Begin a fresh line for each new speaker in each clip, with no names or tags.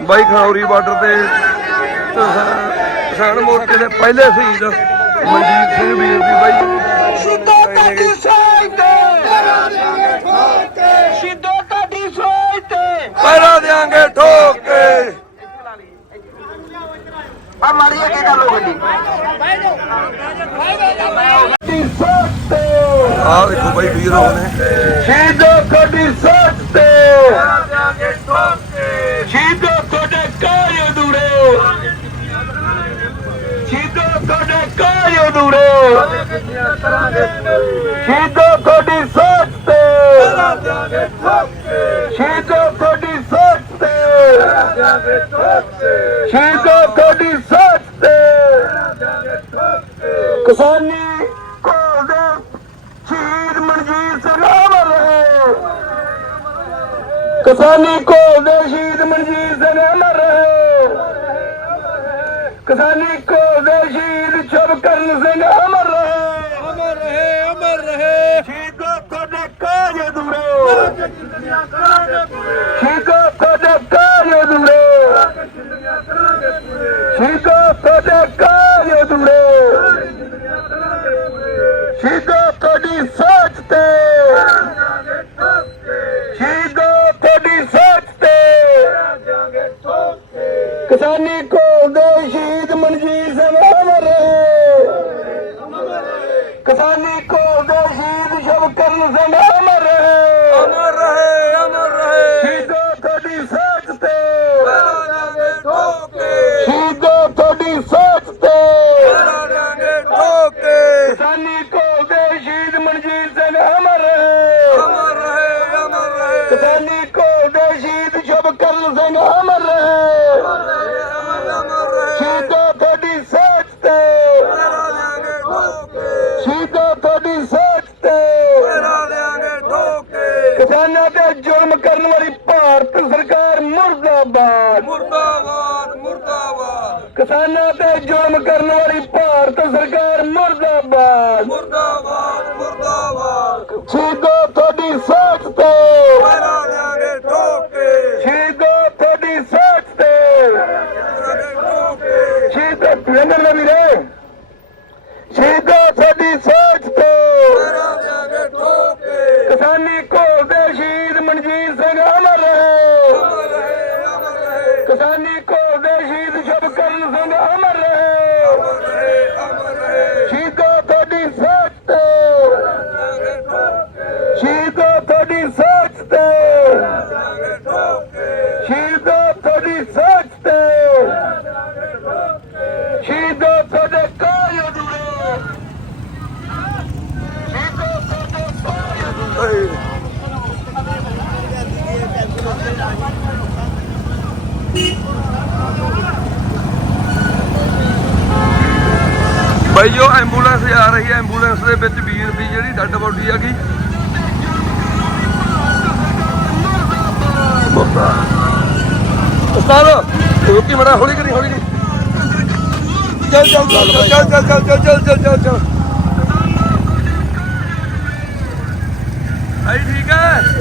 ਬਾਈ Khanauri border ਤੇ ਕਿਸਾਨ- ਮੋਰਚੇ ਦੇ ਪਹਿਲੇ ਸ਼ਹੀਦ ਮਨਜੀਤ ਸਿੰਘ ਵੀਰ ਦੀ ਬਾਈ।
ਸਿੱਧੋ ਤੁਹਾਡੀ ਸੋਚ ਤੇ। ਸਿੱਧੋ ਤੁਹਾਡੀ ਸੋਚ ਤੇ।
ਪਹਿਰਾ ਦਿਆਂਗੇ ਠੋਕ। ਕੇ
ਆ ਮਾਰੀ ਕੀ ਗੱਲ ਹੋ ਗਈ।
ਆਹ ਦੇਖੋ ਬਾਈ ਵੀਰ ਹੋਣੇ
ਸਿੱਧੋ ਤੁਹਾਡੀ ਸੋਚ ਤੇ ਸਿੱਧੋ ਤੁਹਾਡੇ ਕਾਇ ਦੂਰੇ ਸਿੱਧੋ ਤੁਹਾਡੇ ਕਾਇ ਦੂਰੇ ਸਿੱਧੋ ਤੁਹਾਡੀ ਸੋਚ ਤੇ। ਸਿੱਧੋ ਤੁਹਾਡੀ ਸੋਚ ਤੇ। ਸਿੱਧੋ ਤੁਹਾਡੀ ਸੋਚ ਤੇ। ਕਿਸਾਨੀ ਕੋਲ ਦੇ ਸ਼ਹੀਦ ਮਨਜੀਤ ਸਿੰਘ ਅਮਰ ਰਹੇ ਕਿਸਾਨੀ ਕੋਲ ਦੇ ਸ਼ਹੀਦ ਮਨਜੀਤ ਸਿੰਘ ਅਮਰ ਰਹੇ ਕਿਸਾਨੀ ਕੋਲ ਦੇ ਸ਼ਹੀਦ ਸ਼ੁਭਕਰਨ ਸਿੰਘ ਅਮਰ শিক্ষক কটক কাজ দূরে শিক্ষক কটক मुजम अमर रहे अमर रहे अमर रहे सीधो थोड़ी सोचते सीधो थोड़ी सोचते ठोके
किसानी को दे शहीद
मंजीर से अमर रहे
अमर रहे अमर रहे
किसानी को दे शहीद
शुभ कर्म सिंह अमर
ਕਿਸਾਨਾਂ ਤੇ ਜ਼ੁਲਮ ਕਰਨ ਵਾਲੀ ਭਾਰਤ ਸਰਕਾਰ ਮੁਰਦਾਬਾਦ।
ਮੁਰਦਾਬਾਦ ਮੁਰਦਾਬਾਦ।
ਸ਼ਹੀਦੋ ਤੁਹਾਡੀ ਸੋਚ ਤੇ
ਪਹਿਰਾ ਦਿਆਂਗੇ ਠੋਕ ਕੇ
ਸ਼ਹੀਦੋ ਤੁਹਾਡੀ ਸੋਚ ਤੇ
ਦਿਆਂਗੇ ਠੋਕ ਕੇ
ਸ਼ਹੀਦੋ ਪਿੰਦਰ ਨੇ ਵੀਰੇ ਸ਼ਹੀਦੋ ਤੁਹਾਡੀ ਸੋਚ ਤੇ
ਪਹਿਰਾ ਦਿਆਂਗੇ ਠੋਕ ਕੇ
ਕਿਸਾਨੀ ਘੋਲ ਦੇ ਸ਼ਹੀਦ ਮਨਜੀਤ ਸਿੰਘ ਅਮਰ ਰਹੇ
ਅਮਰ ਰਹੇ ਅਮਰ ਰਹੇ
ਕਿਸਾਨੀ ਘੋਲ ਦੇ ਸ਼ਹੀਦ ਸ਼ੁਭਕਰਨ ਸਿੰਘ ਅਮਰ ਰਹੇ
ਅਮਰ ਰਹੇ ਅਮਰ ਰਹੇ
ਸ਼ਹੀਦੋ ਤੁਹਾਡੀ ਸੋਚ ਤੇ
ਦਿਆਂਗੇ ਠੋਕ ਕੇ
ਸ਼ਹੀਦੋ ਤੁਹਾਡੀ ਸੋਚ ਤੇ
ਦਿਆਂਗੇ ਠੋਕ ਕੇ
ਸ਼ਹੀਦੋ ਤੁਹਾਡੀ ਸੋਚ ਤੇ ਸ਼ਹੀਦੋ ਤੁਹਾਡੇ ਕਾਜ ਅਧੂਰੇ ਸ਼ਹੀਦੋ ਤੁਹਾਡੇ ਕਾਜ ਅਧੂਰੇ
ਬਾਈ ਜੋ ਐਂਬੂਲੈਂਸ ਆ ਰਹੀ ਹੈ ਐਂਬੂਲੈਂਸ ਦੇ ਵਿੱਚ ਵੀਰ ਦੀ ਜਿਹੜੀ ਡੈੱਡ ਬੋਡੀ ਹੈਗੀ ਮੁਰਦਾ ਉਸਤਾਦ ਰੋਕੀ ਮੜਾ ਹੌਲੀ ਕਰੀ ਹੌਲੀ ਕਰੀ ਚੱਲ ਚੱਲ ਚੱਲ ਚੱਲ ਚੱਲ ਚੱਲ ਚੱਲ ਚੱਲ ਚੱਲ ਚੱਲ ਚੱਲ ਭਾਈ ਠੀਕ ਹੈ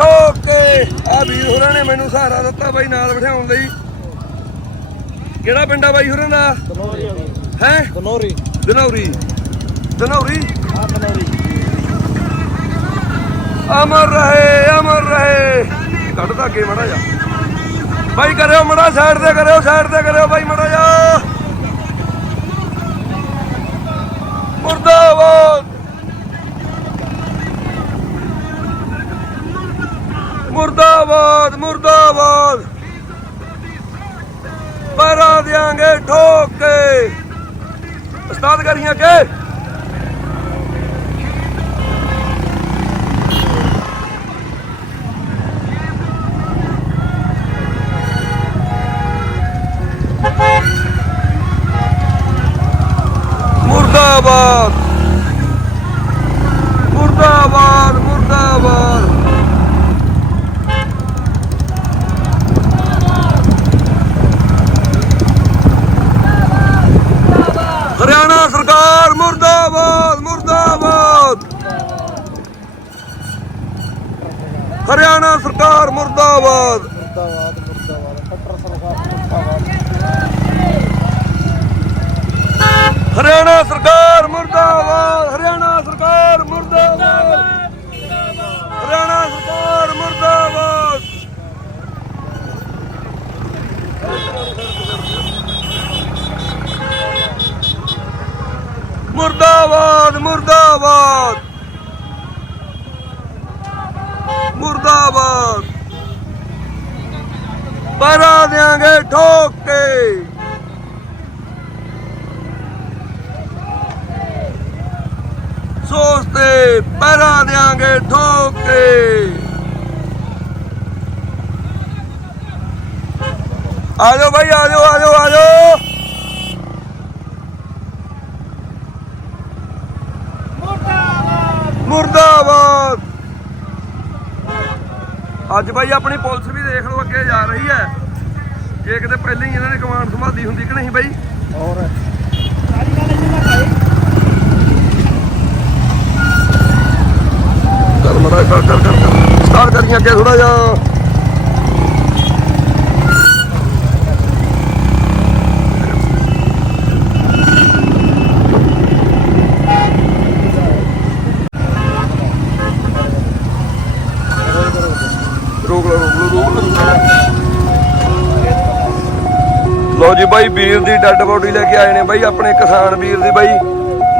ਦਿਆਂਗੇ ਠੋਕ। ਕੇ ਆ ਵੀਰ ਹੋਰਾਂ ਨੇ ਮੈਨੂੰ ਸਹਾਰਾ ਦਿੱਤਾ ਬਾਈ ਨਾਲ ਬਿਠਾਉਣ ਲਈ। ਕਿਹੜਾ ਪਿੰਡ ਆ ਬਾਈ ਹੋਰਾਂ ਦਾ? ਹੈ? ਦਨੌਰੀ। ਦਨੌਰੀ?
ਆ ਕਨੋਰੀ।
ਅਮਰ ਰਹੇ ਅਮਰ ਰਹੇ। ਕੱਢ ਦਾ ਅੱਗੇ ਮੜਾ ਜਾ ਬਾਈ ਕਰਿਓ ਮੜਾ ਸਾਈਡ ਤੇ ਕਰਿਓ ਸਾਈਡ ਤੇ ਕਰਿਓ। ਮੁਰਦਾਬਾਦ ਮੁਰਦਾਬਾਦ ਹਰਿਆਣਾ ਸਰਕਾਰ ਮੁਰਦਾਬਾਦ ਮੁਰਦਾਬਾਦ ਮੁਰਦਾਬਾਦ
ਕੱਟਰ ਸਰਕਾਰ ਮੁਰਦਾਬਾਦ
ਹਰਿਆਣਾ ਸਰਕਾਰ ਮੁਰਦਾਬਾਦ ਹਰਿਆਣਾ ਸਰਕਾਰ ਮੁਰਦਾਬਾਦ ਹਰਿਆਣਾ ਸਰਕਾਰ ਮੁਰਦਾਬਾਦ ਮੁਰਦਾਬਾਦ ਮੁਰਦਾਬਾਦ। ਮੁਰਦਾਬਾਦ। ਪਰਾ ਦਿਆਂਗੇ ਠੋਕ। ਕੇ ਸੋਚਤੇ ਪਹਿਰਾ ਦਿਆਂਗੇ ਠੋਕ। ਕੇ ਆ ਜਾਓ ਭਾਈ ਆ ਜਾਓ, ਆ ਜਾਓ ਆ ਜਾਓ ਮੁਰਦਾਬਾਦ ਅੱਜ ਭਾਈ ਆਪਣੀ ਪੁਲਿਸ ਵੀ ਦੇਖ ਲਓ ਅੱਗੇ ਜਾ ਰਹੀ ਹੈ। ਜੇ ਕਿਤੇ ਪਹਿਲਾਂ ਹੀ ਇਹਨਾਂ ਨੇ ਕਮਾਂਡ ਸੰਭਾਲੀ ਹੁੰਦੀ ਕਿ ਨਹੀਂ ਭਾਈ
ਹੋਰ।
ਕਰ ਮਰਾ ਕਰ ਕਰ ਕਰ ਕਰ। ਸਟਾਰਟ ਕਰੀਏ ਅੱਗੇ ਥੋੜਾ ਜਿਹਾ। ਰੋਕ ਲਓ ਰੋਕ ਲਓ ਰੋਕ ਲਓ ਲੋ ਜੀ ਬਾਈ ਵੀਰ ਦੀ ਡੈੱਡ ਬੋਡੀ ਲੈ ਕੇ ਆਏ ਨੇ ਬਾਈ, ਆਪਣੇ ਕਿਸਾਨ ਵੀਰ ਦੀ ਬਾਈ,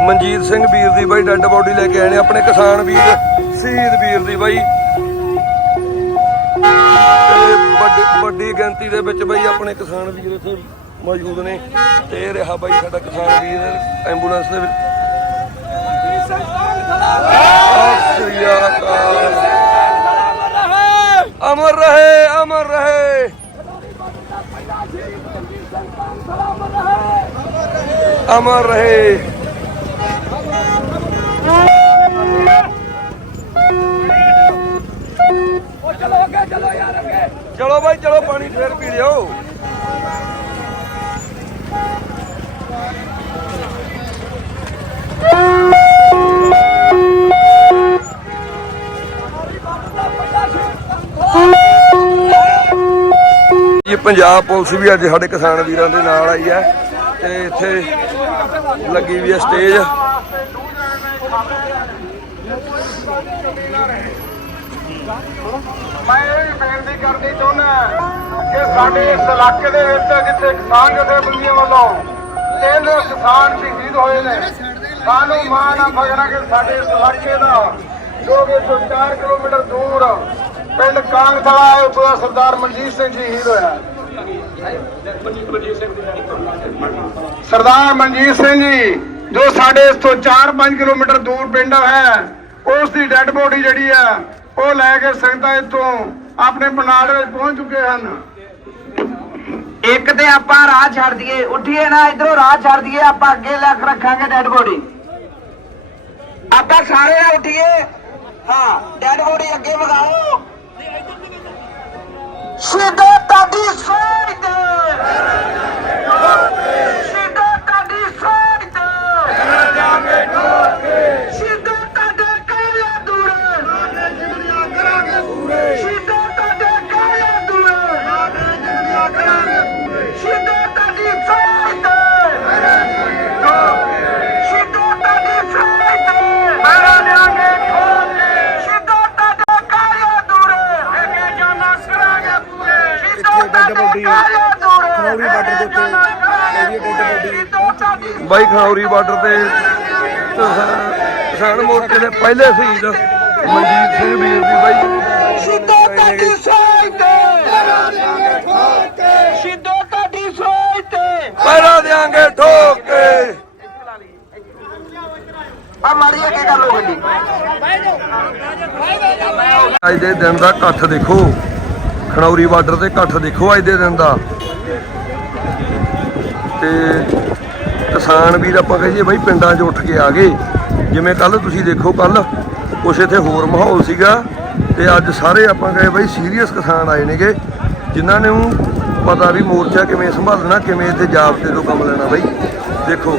ਮਨਜੀਤ ਸਿੰਘ ਵੀਰ ਦੀ ਬਾਈ ਡੈੱਡ ਬੋਡੀ ਲੈ ਕੇ ਆਏ ਨੇ, ਆਪਣੇ ਕਿਸਾਨ ਵੀਰ, ਸ਼ਹੀਦ ਵੀਰ ਦੀ ਬਾਈ। ਵੱਡੀ ਗਿਣਤੀ ਦੇ ਵਿੱਚ ਬਾਈ ਆਪਣੇ ਕਿਸਾਨ ਵੀਰ ਇੱਥੇ ਮੌਜੂਦ ਨੇ, ਤੇ ਰਿਹਾ ਬਾਈ ਸਾਡਾ ਕਿਸਾਨ ਵੀਰ, ਐਂਬੂਲੈਂਸ ਦੇ ਵਿੱਚ। ਸਤਿ ਸ੍ਰੀ ਅਕਾਲ। ਅਮਰ ਰਹੇ ਅਮਰ ਰਹੇ। ਅਮਰ ਰਹੇ। ਚਲੋ ਭਾਈ ਚਲੋ ਪਾਣੀ ਫੇਰ ਪੀ ਲਿਓ। ਜੀ ਪੰਜਾਬ ਪੁਲਿਸ ਵੀ ਅੱਜ ਸਾਡੇ ਕਿਸਾਨ ਵੀਰਾਂ ਦੇ ਨਾਲ ਆਈ ਹੈ ਤੇ ਇੱਥੇ ਲੱਗੀ ਵੀ ਹੈ ਸਟੇਜ।
ਮੈਂ ਇਹ ਬੇਨਤੀ ਕਰਨੀ ਚਾਹੁੰਦਾ ਕਿ ਸਾਡੇ ਇਸ ਇਲਾਕੇ ਦੇ ਵਿੱਚ ਜਿੱਥੇ ਕਿਸਾਨ ਜਥੇਬੰਦੀਆਂ ਵੱਲੋਂ ਤਿੰਨ ਕਿਸਾਨ ਸ਼ਹੀਦ ਹੋਏ ਨੇ, ਸਾਨੂੰ ਮਾਣ ਆ ਫਖਰਾ ਕਿ ਸਾਡੇ ਇਸ ਇਲਾਕੇ ਦਾ ਜੋ ਕਿ 4 ਕਿਲੋਮੀਟਰ ਦੂਰ ਪਿੰਡ ਕਾਂਗਥਲਾ ਹੈ ਉੱਥੋਂ ਦਾ ਸਰਦਾਰ ਮਨਜੀਤ ਸਿੰਘ ਸ਼ਹੀਦ ਹੋਇਆ। ਸਰਦਾਰ ਮਨਜੀਤ ਸਿੰਘ ਜੀ, ਜੋ ਸਾਡੇ ਇਸ ਤੋਂ 4-5 ਕਿਲੋਮੀਟਰ ਦੂਰ ਪਿੰਡ ਹੈ, ਉਸ ਦੀ ਡੈੱਡ ਬੋਡੀ ਜਿਹੜੀ ਆ ਉਹ ਲੈ ਕੇ ਸੰਗਤਾਂ ਇੱਥੋਂ ਆਪਣੇ ਪੰਡਾਲ ਵਿੱਚ ਪਹੁੰਚ ਚੁੱਕੇ ਹਨ।
ਇੱਕ ਤੇ ਆਪਾਂ ਰਾਹ ਛੱਡ ਦਈਏ, ਉੱਠੀਏ ਨਾ, ਇਧਰੋਂ ਰਾਹ ਛੱਡ ਦਈਏ, ਆਪਾਂ ਅੱਗੇ ਲੈ ਕੇ ਰੱਖਾਂਗੇ ਡੈਡ ਬੋਡੀ। ਆਪਾਂ ਸਾਰੇ ਨਾ ਉੱਠੀਏ। ਹਾਂ, ਡੈਡ ਬੋਡੀ ਅੱਗੇ ਵਗਾਓ ਸਿੱਧਾ ਤੁਹਾਡੀ ਸੋਚ ਤੇ ਸਿੱਧਾ
ਬਾਈ ਖਾਉਰੀ ਬਾਰਡਰ ਤੇ ਕਿਸਾਨ ਮੋਰਚੇ ਦੇ ਪਹਿਲੇ ਸ਼ਹੀਦ ਮਨਜੀਤ ਸਿੰਘ ਵੀਰ ਦੀ ਬਾਈ। ਅੱਜ ਦੇ ਦਿਨ ਦਾ ਇਕੱਠ ਦੇਖੋ। ਖਣੌਰੀ ਬਾਰਡਰ ਤੇ ਇਕੱਠ ਦੇਖੋ ਅੱਜ ਦੇ ਦਿਨ ਦਾ। ਤੇ ਕਿਸਾਨ ਵੀਰ ਆਪਾਂ ਕਹੀਏ ਬਈ ਪਿੰਡਾਂ 'ਚ ਉੱਠ ਕੇ ਆ ਗਏ। ਜਿਵੇਂ ਕੱਲ ਤੁਸੀਂ ਦੇਖੋ ਕੱਲ ਕੁਛ ਇੱਥੇ ਹੋਰ ਮਾਹੌਲ ਸੀਗਾ ਤੇ ਅੱਜ ਸਾਰੇ ਆਪਾਂ ਕਹੇ ਬਈ ਸੀਰੀਅਸ ਕਿਸਾਨ ਆਏ ਨੇਗੇ, ਜਿਨ੍ਹਾਂ ਨੂੰ ਪਤਾ ਵੀ ਮੋਰਚਾ ਕਿਵੇਂ ਸੰਭਾਲਣਾ, ਕਿਵੇਂ ਇੱਥੇ ਜਾਬਤੇ ਤੋਂ ਕੰਮ ਲੈਣਾ ਬਈ। ਦੇਖੋ